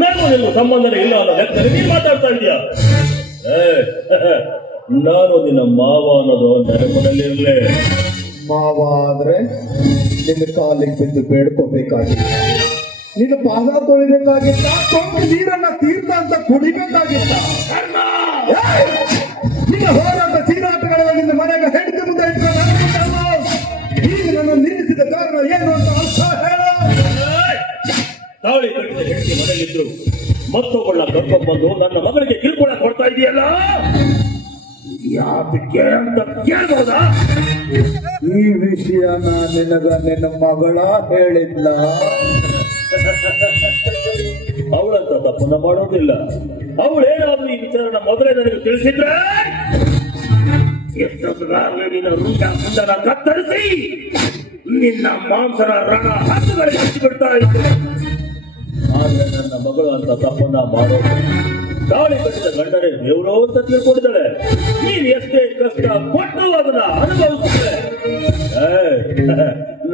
ನನಗೂ ನಿನ್ನ ಸಂಬಂಧನೇ ಇಲ್ಲ ಅನ್ನೋ ಲೆಕ್ಕದಲ್ಲಿ ನೀನ್ ಮಾತಾಡ್ತಾ ಇದೀಯ. ನಾನು ನಿನ್ನ ಮಾವ ಅನ್ನೋದು ನೆನಪಿನಲ್ಲಿರ್ಲೇ. ಮಾವ ಆದ್ರೆ ನಿನ್ನ ಕಾಲಿಗೆ ಬಿದ್ದು ಬೇಡ್ಕೋಬೇಕಾಗಿತ್ತು, ನಿನ್ನ ಪಾದ ತೊಳಿಬೇಕಾಗಿತ್ತ, ನೀರನ್ನ ತೀರ್ಥ ಅಂತ ಕುಡಿಬೇಕಾಗಿತ್ತ. ನಿನ್ನ ಹೋರಾಟ ಚೀರಾಟಗಳಲ್ಲಿ ನಿನ್ನ ಮನೆಗೆ ಹೆಂಡತಿ ಮುಂದೆ ಇಟ್ಕೊಂಡು ಈಗ ನನ್ನ ನಿಲ್ಲಿಸಿದ ಕಾರಣ ಏನು ಅಂತ ಅರ್ಥ ಹೇಳ. ತಾಳಿ ಕಟ್ಟಿದ ಹೆಂಡತಿ ಮನೆಯಲ್ಲಿದ್ರು ಮತ್ತೊಬ್ಬಳ ಕರ್ಕೊಂಡು ಬಂದು ನನ್ನ ಮಗಳಿಗೆ ಕಿರುಕುಳ ಕೊಡ್ತಾ ಇದೆಯಲ್ಲ, ಯಾಕೆ ಅಂತ ಕೇಳ್ಬೋದಾ? ಈ ವಿಷಯನ ನಿನ್ನ ಮಗಳ ಹೇಳಿದ್ಲ. ಅವಳಂತ ತಪ್ಪನ್ನ ಮಾಡೋದಿಲ್ಲ. ಅವಳೇನಾದ್ರೂ ಈ ವಿಚಾರನ ಮೊದಲೇ ನನಗೆ ತಿಳಿಸಿದ್ರೆ ಎಷ್ಟೊತ್ತಿಗಾಗಲೇ ನಿನ್ನ ರುಂಡ ಮುಂದನ ಕತ್ತರಿಸಿ ನಿನ್ನ ಮಾಂಸನ ರಣ ಹತ್ತುಗಳಿಗೆ ಹಚ್ಚಿಬಿಡ್ತಾ ಇದ್ದೆ. ಆದ್ರೆ ನನ್ನ ಮಗಳು ಅಂತ ತಪ್ಪನ್ನ ಮಾಡೋದು. ತಾಳಿ ಕಟ್ಟಿದ ಗಂಡನೇ ದೇವರು ಅಂತ ತಿಳ್ಕೊಂಡಿದ್ದಾಳೆ. ನೀನ್ ಎಷ್ಟೇ ಕಷ್ಟ ಕೊಟ್ಟು ಅದನ್ನ ಅನುಭವಿಸಿದ್ರೆ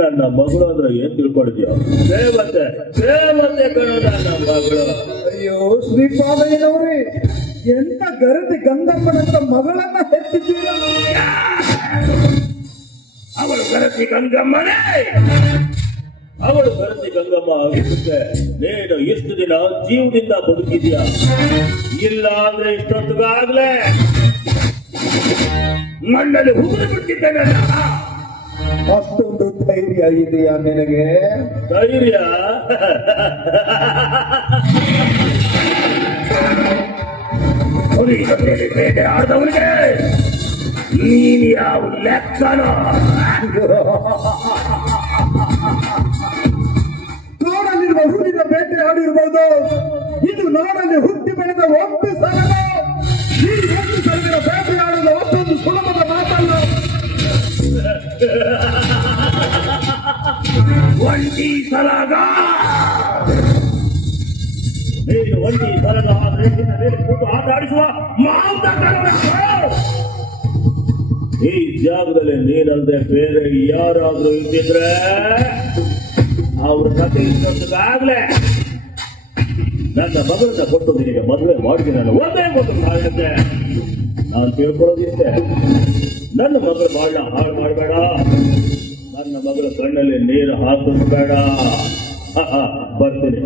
ನನ್ನ ಮಗಳು ಅಂದ್ರೆ ಏನ್ ತಿಳ್ಕೊಂಡಿದ್ಯೋ? ದೇವತೆ ದೇವತೆ ಕಣ ನನ್ನ ಮಗಳು. ಅಯ್ಯೋ ಶ್ರೀಪಾದಯ್ಯನವ್ರೆ, ಎಂತ ಗರತಿ ಗಂಗಮ್ಮನಂತ ಮಗಳನ್ನ ಹೆತ್ತಿದ್ದೀರ. ಅವಳು ಗರತಿ ಗಂಗಮ್ಮನೇ. ಅವಳು ಗರತಿ ಗಂಗಮ್ಮ ಆಗಿರುತ್ತೆ ನೀನು ಇಷ್ಟು ದಿನ ಜೀವದಿಂದ ಬದುಕಿದ್ಯಾ. ಇಲ್ಲ ಅಂದ್ರೆ ಇಷ್ಟೊತ್ತಿಗಾಗ್ಲೇ ಮಣ್ಣಲ್ಲಿ ಹುಗಿದು ಬಿಡ್ತಿದ್ದೇನೆ. ಅಷ್ಟೊಂದು ಧೈರ್ಯ ಇದೆಯಾ ನಿನಗೆ? ಧೈರ್ಯ ಬೇಟೆ ಆಡದವನಿಗೆ ನೀನ್ ಯಾವ ಲೆಕ್ಕನೋ? ಕಾಡಲ್ಲಿರುವ ಹುಲಿನ ಬೇಟೆ ಆಡಿರ್ಬೋದು, ಇದು ನಾಡಲ್ಲಿ ಹುಟ್ಟಿ ಬೆಳೆದ ಒಟ್ಟು ಸಲಗ. ಈ ಒಂದು ಸಲಗಿನ ಬೇಟೆ ಆಡಲು ಅಷ್ಟೊಂದು ಸುಲಭದ ಮಾತಲ್ಲ. ಒಂಟಿ ಸಲಗ ನೀನು ಒಂಟಿ ಸಲಗ ಆದ್ರೆ ಕೂತು ಆಟ ಆಡಿಸುವ ಈ ಜಾಗದಲ್ಲಿ ನೀನಲ್ಲದೆ ಬೇರೆ ಯಾರಾದ್ರೂ ಇದ್ದಿದ್ರೆ ಅವ್ರ ಕತೆ ಇಷ್ಟೊತ್ತಿಗಾಗ್ಲೇ ನನ್ನ ಮಗಳನ್ನ ಕೊಟ್ಟು ನಿನಗೆ ಮದುವೆ ಮಾಡಿ ನಾನು ಒಂದೇ ಒಂದು ಕಾರಣಕ್ಕೆ ನಾನು ತಿಳ್ಕೊಳ್ಳೋದಿಷ್ಟೇ. ನನ್ನ ಮಗಳ ಬಾಳ್ನ ಹಾಳು ಮಾಡಬೇಡ, ನನ್ನ ಮಗಳ ಕಣ್ಣಲ್ಲಿ ನೀರು ಹಾಕಿಸ್ಬೇಡ. ಬರ್ತೀನಿ.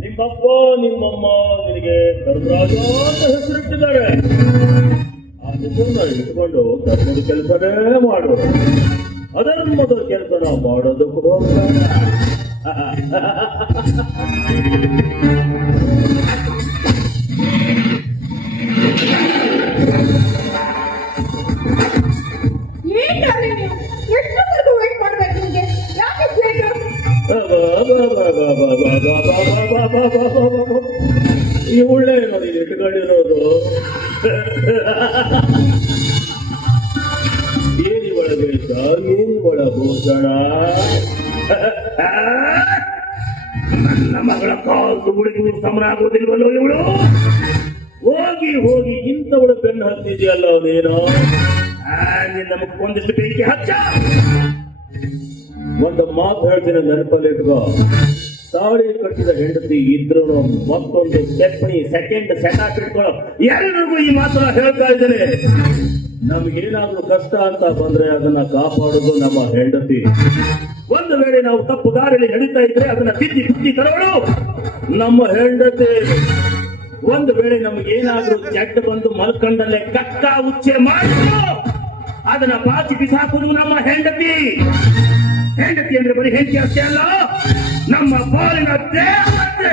ನಿಮ್ಮಪ್ಪ ನಿಮ್ಮಮ್ಮ ನಿನಗೆ ಧರ್ಮರಾಜ ಅಂತ ಹೆಸರಿಟ್ಟಿದ್ದಾರೆ. ಆ ಹೆಸರನ್ನ ಇಟ್ಕೊಂಡು ಧರ್ಮದ ಕೆಲಸನೇ ಮಾಡು, ಅಧರ್ಮದ ಕೆಲಸನ ಮಾಡೋದಕ್ಕೂ ಹೋಗ್ಬೇಡ. ಇವಳೇ ನೋಡಿ ಇಟ್ಕೊಂಡಿರೋದು. ಏನಿ ಒಳಬೇಕ ಏನಿ ಒಳಗೋಸಣ. ನನ್ನ ಮಗಳ ಕಾಲು ಹುಡುಗಿ ಸಮರ ಆಗೋದಿಲ್ವಲ್ಲೋ ಇವಳು. ಹೋಗಿ ಹೋಗಿ ಇಂಥವಳ ಬೆನ್ನು ಹತ್ತಿದೆಯಲ್ಲ ನೀನು. ನಿನ್ನ ಮುಖಕ್ಕೊಂದಿಷ್ಟು ಬೆಂಕಿ ಹಚ್ಚ. ಒಂದು ಮಾತು ಹೇಳ್ತೀನಿ, ನೆನಪಲ್ಲಿ ಇಟ್ಕೋ. ತಾಳಿ ಕಟ್ಟಿದ ಹೆಂಡತಿ ಇದ್ರು ಮತ್ತೊಂದು ಸ್ಟೆಪ್ನಿ ಸೆಕೆಂಡ್ ಸೆಟ್ ಇಟ್ಕೊಳ್ಳೋ. ಎಲ್ರಿಗೂ ಈ ಮಾತನ್ನ ಹೇಳ್ತಾ ಇದ್ದೇನೆ. ನಮ್ಗೇನಾದ್ರೂ ಕಷ್ಟ ಅಂತ ಬಂದ್ರೆ ಅದನ್ನ ಕಾಪಾಡೋದು ನಮ್ಮ ಹೆಂಡತಿ. ಒಂದು ವೇಳೆ ನಾವು ತಪ್ಪು ದಾರಿಯಲ್ಲಿ ನಡೀತಾ ಇದ್ರೆ ಅದನ್ನ ತಿದ್ದಿ ಬುದ್ಧಿ ತರೋಳು ನಮ್ಮ ಹೆಂಡತಿ. ಒಂದು ವೇಳೆ ನಮ್ಗೇನಾದ್ರೂ ಜಡ್ಡು ಬಂದು ಮಲ್ಕಂಡಲ್ಲೇ ಕಕ್ಕ ಉಚ್ಚೆ ಮಾಡಿದ್ರು ಅದನ್ನ ಬಾಚಿ ಬಿಸಾಕುವುದು ನಮ್ಮ ಹೆಂಡತಿ. ಹೆಂಡತಿ ಅಂದ್ರೆ ಬರೀ ಹೆಂಡತಿ ಅಷ್ಟೇ ಅಲ್ಲ, ನಮ್ಮ ಬಾಳಿನ ದೇವತೆ.